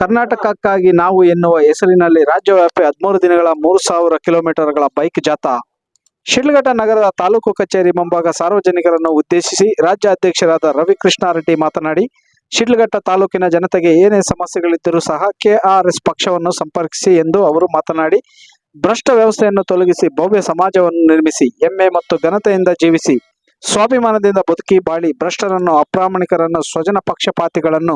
ಕರ್ನಾಟಕಕ್ಕಾಗಿ ನಾವು ಎನ್ನುವ ಹೆಸರಿನಲ್ಲಿ ರಾಜ್ಯವ್ಯಾಪಿ 13 ದಿನಗಳ 3000 ಕಿಲೋಮೀಟರ್ಗಳ ಬೈಕ್ ಜಾಥಾ. ಶಿಡ್ಲಘಟ್ಟ ನಗರದ ತಾಲೂಕು ಕಚೇರಿ ಮುಂಭಾಗ ಸಾರ್ವಜನಿಕರನ್ನು ಉದ್ದೇಶಿಸಿ ರಾಜ್ಯ ಅಧ್ಯಕ್ಷರಾದ ರವಿಕೃಷ್ಣಾರೆಡ್ಡಿ ಮಾತನಾಡಿ, ಶಿಡ್ಲಘಟ್ಟ ತಾಲೂಕಿನ ಜನತೆಗೆ ಏನೇ ಸಮಸ್ಯೆಗಳಿದ್ದರೂ ಸಹ ಕೆಆರ್ಎಸ್ ಪಕ್ಷವನ್ನು ಸಂಪರ್ಕಿಸಿ ಎಂದು ಅವರು ಮಾತನಾಡಿ, ಭ್ರಷ್ಟ ವ್ಯವಸ್ಥೆಯನ್ನು ತೊಲಗಿಸಿ ಭವ್ಯ ಸಮಾಜವನ್ನು ನಿರ್ಮಿಸಿ ಹೆಮ್ಮೆ ಮತ್ತು ಘನತೆಯಿಂದ ಜೀವಿಸಿ ಸ್ವಾಭಿಮಾನದಿಂದ ಬದುಕಿ ಬಾಳಿ ಭ್ರಷ್ಟರನ್ನು, ಅಪ್ರಾಮಾಣಿಕರನ್ನು, ಸ್ವಜನ ಪಕ್ಷಪಾತಿಗಳನ್ನು,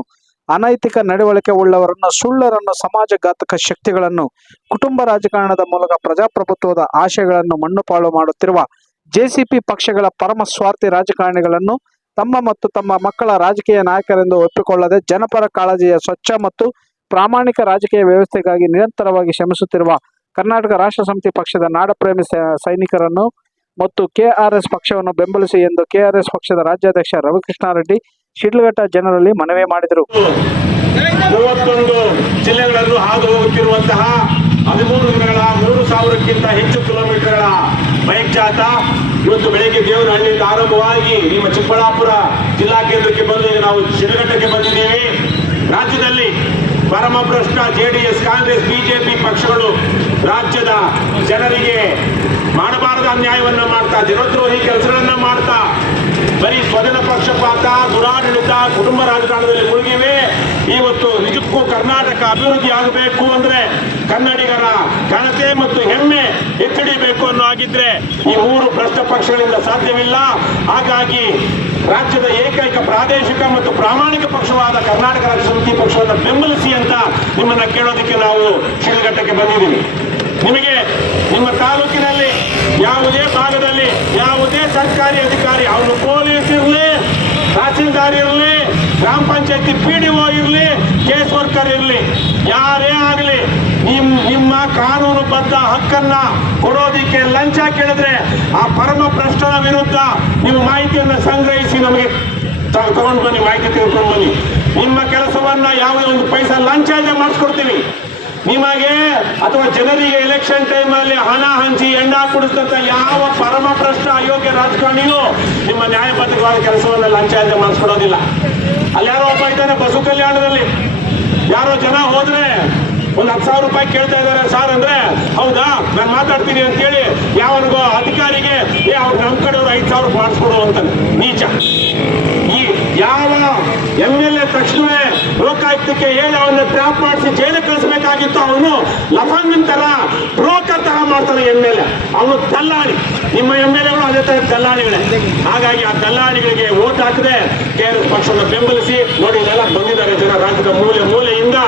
ಅನೈತಿಕ ನಡವಳಿಕೆ ಉಳ್ಳವರನ್ನು, ಸುಳ್ಳರನ್ನು, ಸಮಾಜಘಾತಕ ಶಕ್ತಿಗಳನ್ನು, ಕುಟುಂಬ ರಾಜಕಾರಣದ ಮೂಲಕ ಪ್ರಜಾಪ್ರಭುತ್ವದ ಆಶಯಗಳನ್ನು ಮಣ್ಣುಪಾಳು ಮಾಡುತ್ತಿರುವ ಜೆಸಿಪಿ ಪಕ್ಷಗಳ ಪರಮ ಸ್ವಾರ್ಥಿ ರಾಜಕಾರಣಿಗಳನ್ನು ತಮ್ಮ ಮತ್ತು ತಮ್ಮ ಮಕ್ಕಳ ರಾಜಕೀಯ ನಾಯಕರೆಂದು ಒಪ್ಪಿಕೊಳ್ಳದೆ ಜನಪರ ಕಾಳಜಿಯ ಸ್ವಚ್ಛ ಮತ್ತು ಪ್ರಾಮಾಣಿಕ ರಾಜಕೀಯ ವ್ಯವಸ್ಥೆಗಾಗಿ ನಿರಂತರವಾಗಿ ಶ್ರಮಿಸುತ್ತಿರುವ ಕರ್ನಾಟಕ ರಾಷ್ಟ್ರ ಸಮಿತಿ ಪಕ್ಷದ ನಾಡಪ್ರೇಮಿ ಸೈನಿಕರನ್ನು ಮತ್ತು ಕೆಆರ್ಎಸ್ ಪಕ್ಷವನ್ನು ಬೆಂಬಲಿಸಿ ಎಂದು ಕೆಆರ್ಎಸ್ ಪಕ್ಷದ ರಾಜ್ಯಾಧ್ಯಕ್ಷ ರವಿಕೃಷ್ಣಾರೆಡ್ಡಿ ಶಿಡ್ಲಘಟ್ಟ ಜನರಲ್ಲಿ ಮನವಿ ಮಾಡಿದರು. 31 ಜಿಲ್ಲೆಗಳನ್ನು ಹಾದು ಹೋಗುತ್ತಿರುವಂತಹ 13 ದಿನಗಳ 3000ಕ್ಕಿಂತ ಹೆಚ್ಚು ಕಿಲೋಮೀಟರ್ಗಳ ಬೈಕ್ ಜಾಥಾ ಇವತ್ತು ಬೆಳಗ್ಗೆ ದೇವನಹಳ್ಳಿಯಿಂದ ಆರಂಭವಾಗಿ ನಿಮ್ಮ ಚಿಕ್ಕಬಳ್ಳಾಪುರ ಜಿಲ್ಲಾ ಕೇಂದ್ರಕ್ಕೆ ಬಂದು ನಾವು ಶಿಡ್ಲಘಟ್ಟಕ್ಕೆ ಬಂದಿದ್ದೇವೆ. ರಾಜ್ಯದಲ್ಲಿ ಪರಮಭ್ರಷ್ಟ ಜೆಡಿಎಸ್, ಕಾಂಗ್ರೆಸ್, ಬಿಜೆಪಿ ಪಕ್ಷಗಳು ರಾಜ್ಯದ ಜನರಿಗೆ ಮಾಡಬಾರದ ಅನ್ಯಾಯವನ್ನ ಮಾಡ್ತಾ, ಜನದ್ರೋಹಿ ಕೆಲಸಗಳನ್ನ ಮಾಡ್ತಾ, ಬರೀ ಸ್ವಜನ ಪಕ್ಷಪಾತ, ದುರಾಡಳಿತ, ಕುಟುಂಬ ರಾಜಕಾರಣದಲ್ಲಿ ಮುಳುಗಿವೆ. ಇವತ್ತು ನಿಜಕ್ಕೂ ಕರ್ನಾಟಕ ಅಭಿವೃದ್ಧಿ ಆಗಬೇಕು ಅಂದ್ರೆ ಕನ್ನಡಿಗರ ಘನತೆ ಮತ್ತು ಹೆಮ್ಮೆ ಎತ್ತಿಡಿಬೇಕು ಅನ್ನೋ ಆಗಿದ್ರೆ ಈ 3 ಭ್ರಷ್ಟ ಪಕ್ಷಗಳಿಂದ ಸಾಧ್ಯವಿಲ್ಲ. ಹಾಗಾಗಿ ರಾಜ್ಯದ ಏಕೈಕ ಪ್ರಾದೇಶಿಕ ಮತ್ತು ಪ್ರಾಮಾಣಿಕ ಪಕ್ಷವಾದ ಕರ್ನಾಟಕ ರಾಜ್ಯ ಸಮಿತಿ ಪಕ್ಷವನ್ನು ಬೆಂಬಲಿಸಿ ಅಂತ ನಿಮ್ಮನ್ನ ಕೇಳೋದಕ್ಕೆ ನಾವು ಶಿಡ್ಲಘಟ್ಟಕ್ಕೆ ಬಂದಿದ್ದೀವಿ. ನಿಮಗೆ ನಿಮ್ಮ ತಾಲೂಕಿನಲ್ಲಿ ಯಾವುದೇ ಭಾಗದಲ್ಲಿ ಯಾವುದೇ ಸರ್ಕಾರಿ ಅಧಿಕಾರಿ, ಅವನು ಪೊಲೀಸ್ ಇರಲಿ, ತಹಸೀಲ್ದಾರ್ ಇರಲಿ, ಗ್ರಾಮ ಪಂಚಾಯತಿ PDO ಇರಲಿ, ಕೇಸ್ ವರ್ಕರ್ ಇರಲಿ, ಯಾರೇ ಆಗಲಿ, ನಿಮ್ಮ ಕಾನೂನುಬದ್ಧ ಹಕ್ಕನ್ನ ಕೊಡೋದಿಕ್ಕೆ ಲಂಚ ಕೇಳಿದ್ರೆ ಆ ಪರಮ ಭ್ರಷ್ಟನ ವಿರುದ್ಧ ನೀವು ಮಾಹಿತಿಯನ್ನು ಸಂಗ್ರಹಿಸಿ ನಮಗೆ ತಗೊಂಡು ಬನ್ನಿ, ಮಾಹಿತಿ ತಿಳ್ಕೊಂಡು ಬನ್ನಿ. ನಿಮ್ಮ ಕೆಲಸವನ್ನ ಯಾವುದೇ ಒಂದು ಪೈಸಾ ಲಂಚ ಇಲ್ಲದೆ ಮಾಡಿಸ್ಕೊಡ್ತೀವಿ ನಿಮಗೆ. ಅಥವಾ ಜನರಿಗೆ ಎಲೆಕ್ಷನ್ ಟೈಮಲ್ಲಿ ಹಣ ಹಂಚಿ ಎಂಡ ಕುಡಿಸ್ತಂತ ಯಾವ ಪರಮ ಭ್ರಷ್ಟ ಅಯೋಗ್ಯ ರಾಜಕಾರಣಿಯೂ ನಿಮ್ಮ ನ್ಯಾಯಬದ್ಧವಾದ ಕೆಲಸವನ್ನ ಲಂಚ ಇಲ್ಲದೆ ಮಾಡಿಸ್ಕೊಡೋದಿಲ್ಲ. ಅಲ್ಲಿ ಯಾರೋ ಒಬ್ಬ ಇದ್ದಾನೆ ಬಸು ಕಲ್ಯಾಣದಲ್ಲಿ, ಯಾರೋ ಜನ ಹೋದ್ರೆ ಒಂದು 10,000 ರೂಪಾಯಿ ಕೇಳ್ತಾ ಇದ್ದಾರೆ ಸರ್ ಅಂದ್ರೆ, ಹೌದಾ ನಾನು ಮಾತಾಡ್ತೀನಿ ಅಂತೇಳಿ ಯಾವನಿಗೋ ಅಧಿಕಾರಿಗೆ ಅವ್ರು ನಮ್ಮ ಕಡೆಯವರು 5,000 ಮಾಡಿಸ್ಕೊಡು ಅಂತಾನೆ. ನೀಚ. ಈ ಯಾವ MLA ತಕ್ಷಣವೇ ಲೋಕಾಯುಕ್ತಕ್ಕೆ ಹೇಳಿ ಅವನ್ನ ಟ್ರ್ಯಾಪ್ ಮಾಡಿಸಿ ಜೈಲಿಗೆ ಕಳಿಸಬೇಕಾಗಿತ್ತು, ಅವನು ಲಫಂಗನ್ ತರ ಬ್ರೋಕರ್ ತರ ಮಾಡ್ತಾನೆ MLA. ಅವನು ದಲ್ಲಾಳಿ. ನಿಮ್ಮ MLAಗಳು ಅದೇ ತರ ದಲ್ಲಾಳಿಗಳೇ. ಹಾಗಾಗಿ ಆ ದಲ್ಲಾಳಿಗಳಿಗೆ ಓಟ್ ಹಾಕದೆ ಕೆಆರ್ಎಸ್ ಪಕ್ಷವನ್ನು ಬೆಂಬಲಿಸಿ. ನೋಡಿ, ಇದೆಲ್ಲ ಬಂದಿದ್ದಾರೆ ಜನ, ರಾಜ್ಯದ ಮೂಲೆ ಮೂಲೆಯಿಂದ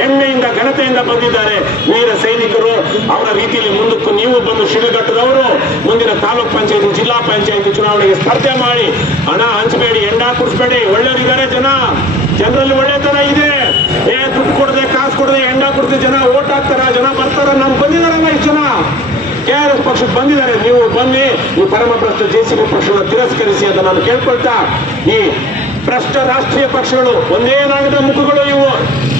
ಹೆಮ್ಮೆಯಿಂದ ಘನತೆಯಿಂದ ಬಂದಿದ್ದಾರೆ ವೀರ ಸೈನಿಕರು. ಅವರ ರೀತಿಯಲ್ಲಿ ಮುಂದಕ್ಕೂ ನೀವು ಬಂದು ಶಿಡ್ಲಘಟ್ಟದವರು ಮುಂದಿನ ತಾಲೂಕ್ ಪಂಚಾಯತ್, ಜಿಲ್ಲಾ ಪಂಚಾಯತ್ ಚುನಾವಣೆಗೆ ಸ್ಪರ್ಧೆ ಮಾಡಿ ಹಣ ಹಂಚಬೇಡಿ, ಎಂಡ ಕುಡಿಸ್ಬೇಡಿ. ಒಳ್ಳೆಯವರಿದ್ದಾರೆ ಜನ, ಜನರಲ್ಲಿ ಒಳ್ಳೆತನ ಇದೆ. ದುಡ್ಡು ಕೊಡದೆ, ಕಾಸು ಕೊಡದೆ, ಎಂಡ ಕೊಡದೆ ಜನ ಓಟ್ ಹಾಕ್ತಾರ, ಜನ ಬರ್ತಾರ. ನಾನು ಬಂದಿದ್ದಾರಲ್ಲ ಇಷ್ಟು ಜನ ಕೆಆರ್ಎಸ್ ಪಕ್ಷಕ್ಕೆ ಬಂದಿದ್ದಾರೆ. ನೀವು ಬನ್ನಿ, ಈ ಪರಮ ಭ್ರಷ್ಟ ಜೆಸಿಬಿ ಪಕ್ಷವನ್ನು ತಿರಸ್ಕರಿಸಿ ಅಂತ ನಾನು ಕೇಳ್ಕೊಳ್ತಾ, ಈ ಭ್ರಷ್ಟ ರಾಷ್ಟ್ರೀಯ ಪಕ್ಷಗಳು ಒಂದೇ ನಾಗದ ಮುಖಗಳು ಇವು.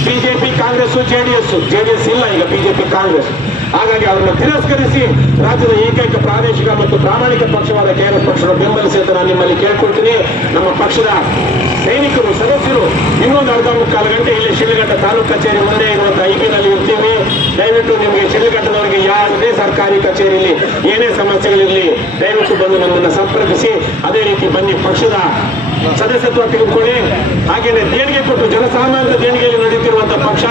ಬಿಜೆಪಿ, ಕಾಂಗ್ರೆಸ್, ಜೆಡಿಎಸ್ ಇಲ್ಲ ಈಗ, ಬಿಜೆಪಿ, ಕಾಂಗ್ರೆಸ್. ಹಾಗಾಗಿ ಅವರನ್ನು ತಿರಸ್ಕರಿಸಿ ರಾಜ್ಯದ ಏಕೈಕ ಪ್ರಾದೇಶಿಕ ಮತ್ತು ಪ್ರಾಮಾಣಿಕ ಪಕ್ಷವಾದ ಕೆಆರ್ಎಸ್ ಪಕ್ಷವನ್ನು ಬೆಂಬಲಿಸಿ ಅಂತ ನಾನು ನಿಮ್ಮಲ್ಲಿ ಕೇಳ್ಕೊಳ್ತೀನಿ. ನಮ್ಮ ಪಕ್ಷದ ಸೈನಿಕರು, ಸದಸ್ಯರು ಇನ್ನೊಂದು ಅರ್ಧ ಮುಕ್ಕಾಲು ಗಂಟೆ ಇಲ್ಲಿ ಶಿಡ್ಲಘಟ್ಟ ತಾಲೂಕು ಕಚೇರಿ ಮುಂದೆ ಇರುವಂತಹ IBನಲ್ಲಿ ಇರ್ತೀವಿ. ದಯವಿಟ್ಟು ನಿಮಗೆ ಶಿಡ್ಲಘಟ್ಟದವರಿಗೆ ಯಾವುದೇ ಸರ್ಕಾರಿ ಕಚೇರಿಯಲ್ಲಿ ಏನೇ ಸಮಸ್ಯೆಗಳಿರಲಿ ದಯವಿಟ್ಟು ಬಂದು ನಮ್ಮನ್ನು ಸಂಪರ್ಕಿಸಿ. ಅದೇ ರೀತಿ ಬನ್ನಿ, ಪಕ್ಷದ ಸದಸ್ಯತ್ವ ತೆಗೆದುಕೊಳ್ಳಿ. ಹಾಗೇನೆ ದೇಣಿಗೆ ಕೊಟ್ಟು, ಜನಸಾಮಾನ್ಯರ ದೇಣಿಗೆಯಲ್ಲಿ ನಡೀತಿರುವಂತಹ ಪಕ್ಷ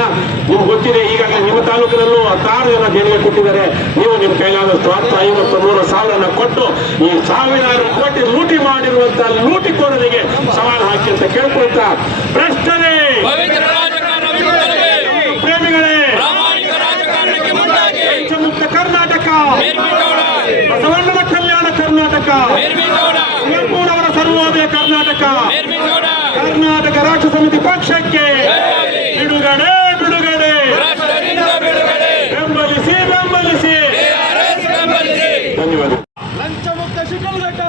ನಿಮ್ಗೆ ಗೊತ್ತಿದೆ. ಈಗಾಗಲೇ ನಿಮ್ಮ ತಾಲೂಕಿನಲ್ಲೂ 16 ಜನ ದೇಣಿಗೆ ಕೊಟ್ಟಿದ್ದಾರೆ. ನೀವು ನಿಮ್ಮ ಕೈಲಾದಷ್ಟು 10, 50, 100 ಸಾವಿರನ ಕೊಟ್ಟು ಈ ಸಾವಿರಾರು ಕೋಟಿ ಲೂಟಿ ಮಾಡಿರುವಂತಹ ಲೂಟಿಕೋರರಿಗೆ ಸವಾಲು ಹಾಕಿ ಅಂತ ಕೇಳ್ಕೊಳ್ತಾ, ಭ್ರಷ್ಟರೇ, ಪ್ರೇಮಿಗಳೇ, ಮುಕ್ತ ಕರ್ನಾಟಕ, ಬಸವಣ್ಣನ ಕಲ್ಯಾಣ ಕರ್ನಾಟಕ, ಸಂಪೂರ್ಣವರ ಸರ್ವೋದಯ ಕರ್ನಾಟಕ, ಕರ್ನಾಟಕ ರಾಷ್ಟ್ರ ಸಮಿತಿ ಪಕ್ಷಕ್ಕೆ ಬಿಡುಗಡೆ, ಬಿಡುಗಡೆ, ಬೆಂಬಲಿಸಿ, ಬೆಂಬಲಿಸಿ. ಧನ್ಯವಾದ. ಲಂಚ ಮುಕ್ತ ಶಿಡ್ಲಘಟ್ಟ,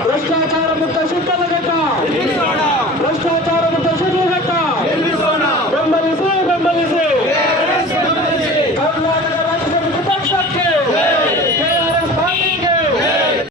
ಭ್ರಷ್ಟಾಚಾರ